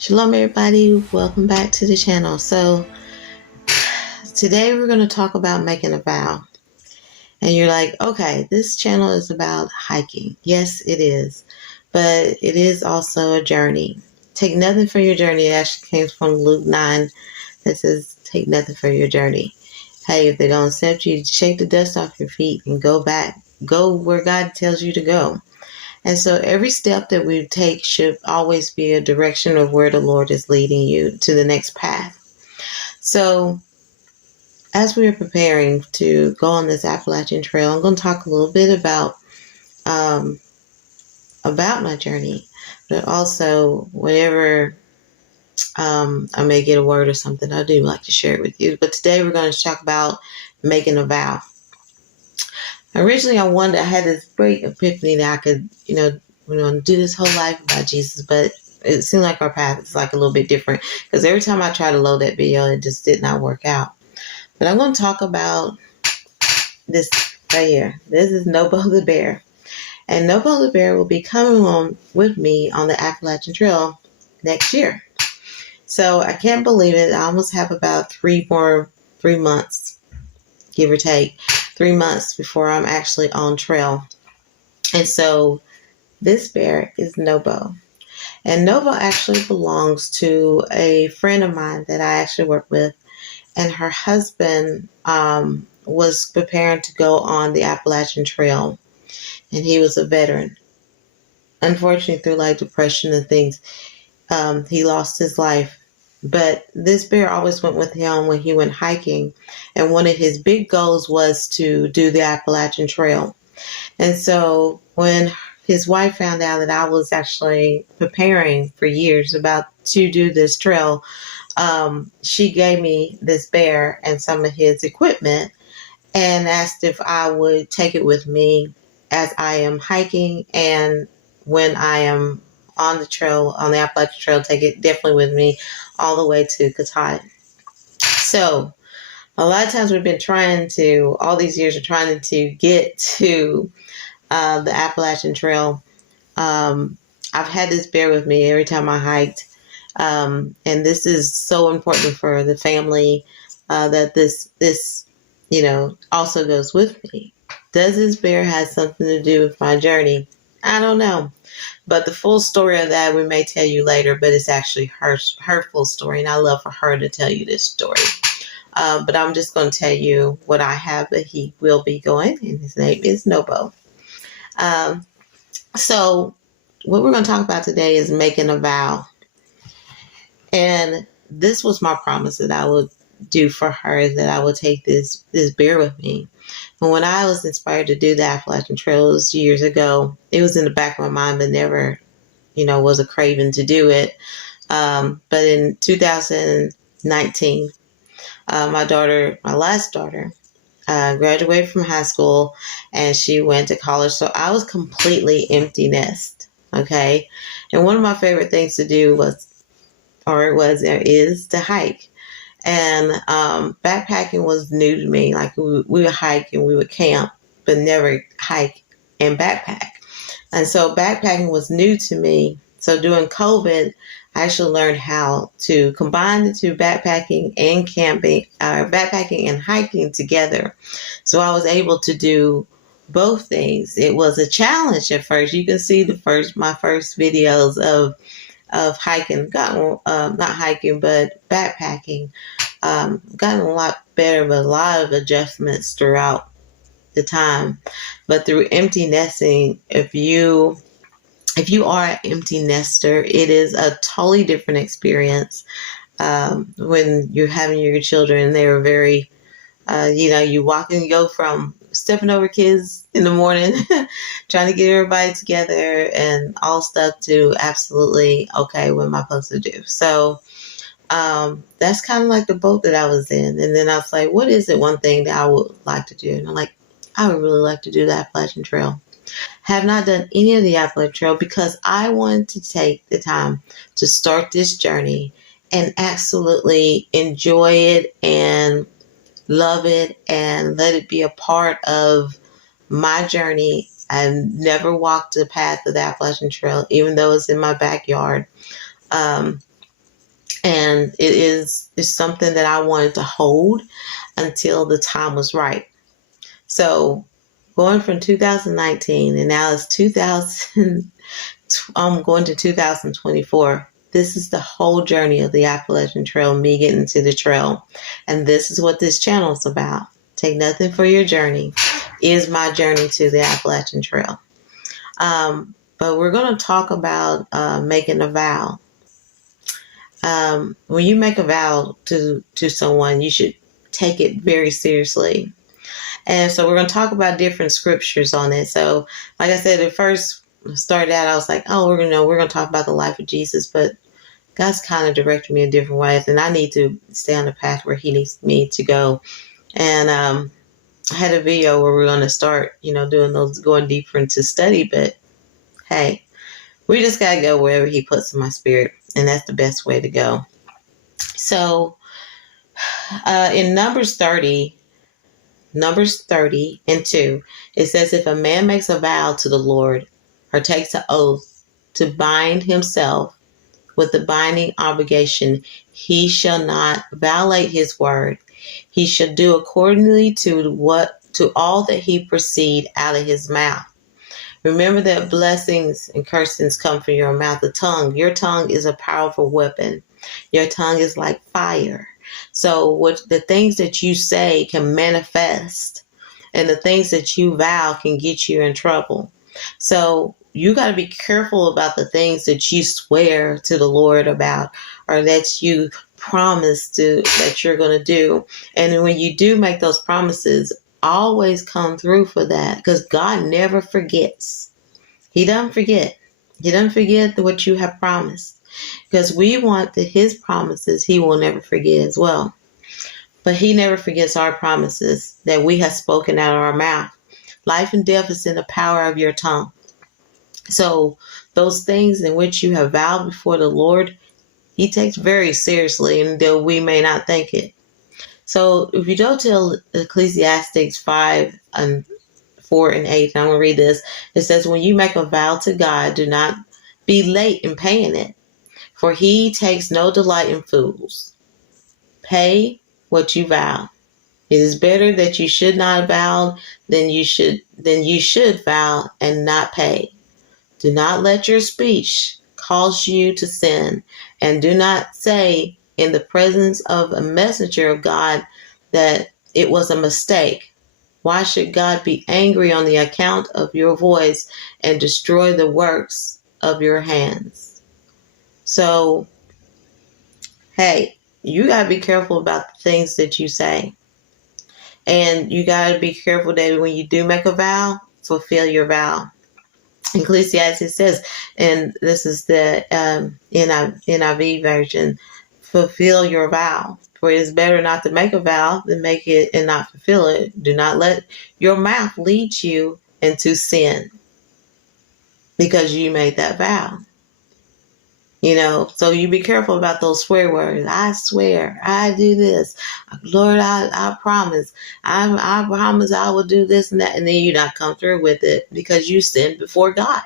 Shalom everybody, welcome back to the channel. So today we're going to talk about making a vow. And you're like, okay, this channel is about hiking. Yes, it is. But it is also a journey. Take nothing for your journey. It actually came from Luke 9 that says, take nothing for your journey. Hey, if they don't accept you, shake the dust off your feet and go back. Go where God tells you to go. And so every step that we take should always be a direction of where the Lord is leading you to the next path. So as we are preparing to go on this Appalachian Trail, I'm going to talk a little bit um, about my journey, but also whenever I may get a word or something, I do like to share it with you. But today we're going to talk about making a vow. Originally, I had this great epiphany that I could, do this whole life about Jesus, but it seemed like our path is like a little bit different because every time I try to load that video, it just did not work out. But I'm going to talk about this right here. This is Nobo the bear. And Nobo the bear will be coming on with me on the Appalachian Trail next year. So I can't believe it. I almost have about 3 months, give or take, 3 months before I'm actually on trail. And so this bear is Nobo. And Nobo actually belongs to a friend of mine that I actually work with. And her husband was preparing to go on the Appalachian Trail. And he was a veteran. Unfortunately, through like depression and things, he lost his life. But this bear always went with him when he went hiking. And one of his big goals was to do the Appalachian Trail. And so when his wife found out that I was actually preparing for years to do this trail, she gave me this bear and some of his equipment and asked if I would take it with me as I am hiking, and when I am on the trail, on the Appalachian Trail, take it definitely with me all the way to Katahdin. So a lot of times all these years we're trying to get to the Appalachian Trail. I've had this bear with me every time I hiked. And this is so important for the family that this also goes with me. Does this bear have something to do with my journey? I don't know. But the full story of that we may tell you later, but it's actually her full story. And I love for her to tell you this story. But I'm just going to tell you what I have, but he will be going, and his name is Nobo. So what we're going to talk about today is making a vow. And this was my promise that I would do for her, that I would take this bear with me. And when I was inspired to do the Appalachian Trails years ago, it was in the back of my mind, but never, was a craving to do it. But in 2019, my last daughter, graduated from high school, and she went to college. So I was completely empty nest. Okay. And one of my favorite things to do is to hike. And backpacking was new to me. Like we would hike and we would camp, but never hike and backpack. And so backpacking was new to me. So during COVID, I actually learned how to combine the two, backpacking and backpacking and hiking together. So I was able to do both things. It was a challenge at first. You can see my first videos of hiking, not hiking, but backpacking. Gotten a lot better, but a lot of adjustments throughout the time. But through empty nesting, if you are an empty nester, it is a totally different experience. When you're having your children, they were very, you walk and go from stepping over kids in the morning, trying to get everybody together and all stuff, to absolutely, okay, what am I supposed to do? So that's kind of like the boat that I was in. And then I was like, what is it one thing that I would like to do? And I'm like, I would really like to do the Appalachian Trail. Have not done any of the Appalachian Trail because I wanted to take the time to start this journey and absolutely enjoy it and love it and let it be a part of my journey. I've never walked the path of the Appalachian Trail, even though it's in my backyard. And it's something that I wanted to hold until the time was right. So going from 2019 and now it's 2000, I'm going to 2024. This is the whole journey of the Appalachian Trail, me getting to the trail. And this is what this channel is about. Take nothing for your journey is my journey to the Appalachian Trail. But we're going to talk about making a vow. When you make a vow to someone, you should take it very seriously. And so we're going to talk about different scriptures on it. So, like I said, at first started out, I was like, oh, we're going to talk about the life of Jesus, but God's kind of directed me in different ways, and I need to stay on the path where He needs me to go. And I had a video where we're going to start, doing those, going deeper into study. But hey, we just got to go wherever He puts in my spirit, and that's the best way to go. So, in Numbers 30 and 2, it says, if a man makes a vow to the Lord or takes an oath to bind himself with the binding obligation, he shall not violate his word. He shall do accordingly to all that he proceed out of his mouth. Remember that blessings and cursings come from your mouth. Your tongue is a powerful weapon. Your tongue is like fire. So what the things that you say can manifest, and the things that you vow can get you in trouble. So you got to be careful about the things that you swear to the Lord about, or that you promise that you're going to do. And when you do make those promises, always come through for that, because God never forgets. He doesn't forget. He doesn't forget what you have promised, because we want His promises. He will never forget as well. But He never forgets our promises that we have spoken out of our mouth. Life and death is in the power of your tongue. So those things in which you have vowed before the Lord, He takes very seriously, and though we may not think it. So if you go to Ecclesiastes 5 and 4 and 8, I'm going to read this. It says, when you make a vow to God, do not be late in paying it, for He takes no delight in fools. Pay what you vow. It is better that you should not vow than you should vow and not pay. Do not let your speech cause you to sin, and do not say in the presence of a messenger of God that it was a mistake. Why should God be angry on the account of your voice and destroy the works of your hands? So, hey, you got to be careful about the things that you say. And you got to be careful that when you do make a vow, fulfill your vow. Ecclesiastes says, and this is the NIV version, fulfill your vow. For it is better not to make a vow than make it and not fulfill it. Do not let your mouth lead you into sin, because you made that vow. So you be careful about those swear words. I swear, I do this. Lord, I promise. I promise I will do this and that. And then you not come through with it because you sinned before God.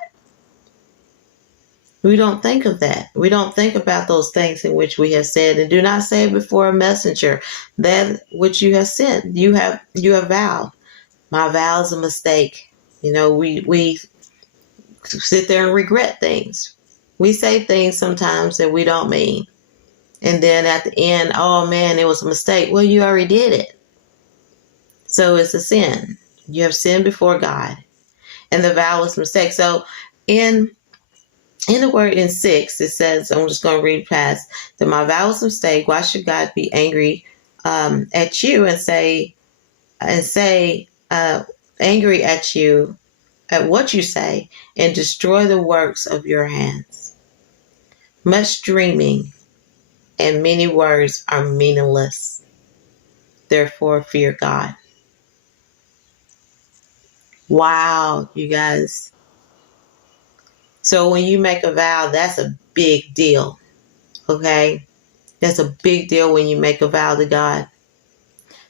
We don't think of that. We don't think about those things in which we have said, and do not say before a messenger that which you have sent. You have vowed. My vow is a mistake. We sit there and regret things. We say things sometimes that we don't mean. And then at the end, oh man, it was a mistake. Well, you already did it. So it's a sin. You have sinned before God. And the vow was a mistake. So in the word in 6, it says, I'm just going to read past, that my vow was a mistake. Why should God be angry at you and say angry at you, at what you say, and destroy the works of your hands? Much dreaming and many words are meaningless. Therefore, fear God. Wow, you guys. So when you make a vow, that's a big deal. Okay? That's a big deal when you make a vow to God.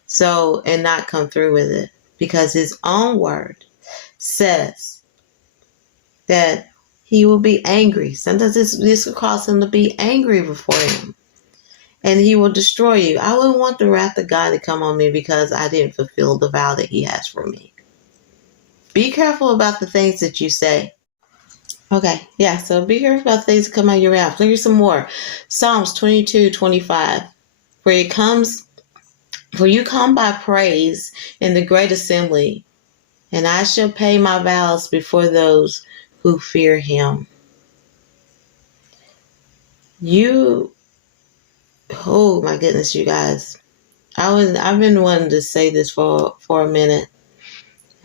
So, and not come through with it. Because His own word says that He will be angry. Sometimes this will cause Him to be angry before Him. and he will destroy you. I wouldn't want the wrath of God to come on me because I didn't fulfill the vow that he has for me. Be careful about the things that you say. Okay, yeah, so be careful about things that come out of your mouth. Here's some more. Psalms 22:25. For you come by praise in the great assembly, and I shall pay my vows before those who fear him. Oh my goodness, you guys. I've been wanting to say this for a minute.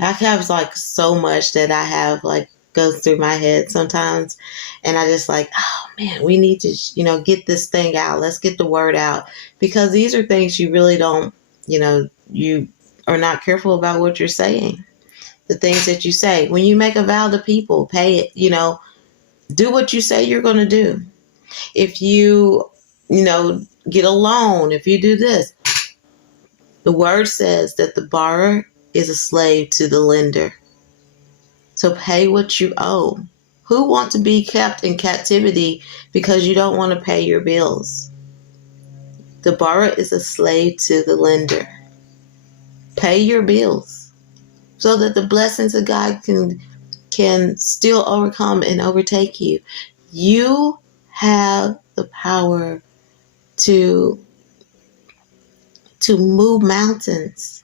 I have like so much that I have like goes through my head sometimes, and I just like, oh man, we need to get this thing out. Let's get the word out, because these are things you really don't, you are not careful about what you're saying. The things that you say when you make a vow to people, pay it. Do what you say you're going to do. If you get a loan, if you do this, the word says that the borrower is a slave to the lender. So pay what you owe. Who wants to be kept in captivity because you don't want to pay your bills? The borrower is a slave to the lender. Pay your bills so that the blessings of God can still overcome and overtake you. You have the power to move mountains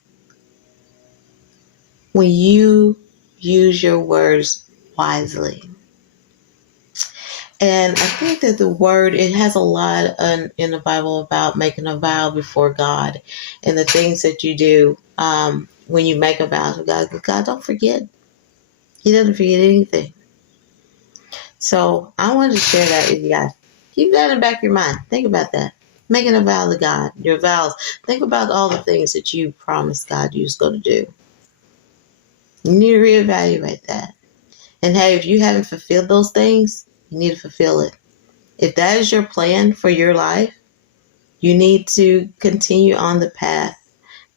when you use your words wisely. And I think that the word, it has a lot in the Bible about making a vow before God and the things that you do when you make a vow to God. God don't forget. He doesn't forget anything. So I wanted to share that with you guys. Keep that in the back of your mind. Think about that. Making a vow to God, your vows. Think about all the things that you promised God you was going to do. You need to reevaluate that. And hey, if you haven't fulfilled those things, you need to fulfill it. If that is your plan for your life, you need to continue on the path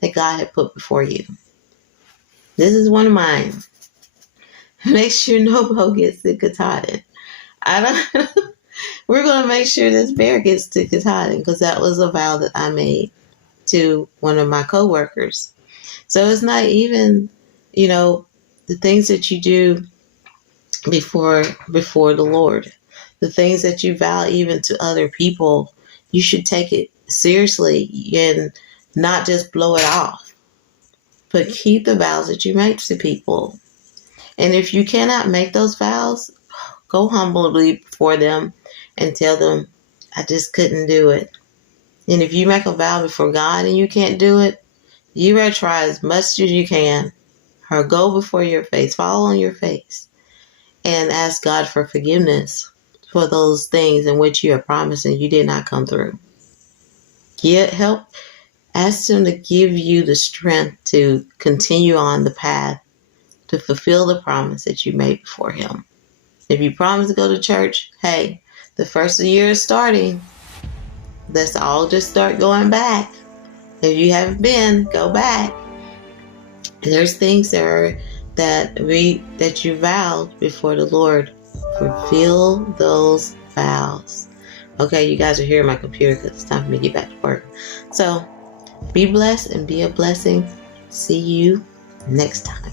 that God had put before you. This is one of mine. Make sure Nobo gets to Katahdin. We're going to make sure this bear gets to Katahdin, because that was a vow that I made to one of my coworkers. So it's not even, the things that you do before the Lord, the things that you vow even to other people, you should take it seriously and not just blow it off, but keep the vows that you make to people. And if you cannot make those vows, go humbly before them and tell them, I just couldn't do it. And if you make a vow before God and you can't do it, you better try as much as you can, or go before your face, fall on your face, and ask God for forgiveness for those things in which you are promising you did not come through. Get help. Ask Him to give you the strength to continue on the path to fulfill the promise that you made before Him. If you promise to go to church, hey, the first of the year is starting. Let's all just start going back. If you haven't been, go back. And there's things that you vowed before the Lord. Fulfill those vows. Okay, you guys are hearing my computer because it's time for me to get back to work. So be blessed and be a blessing. See you next time.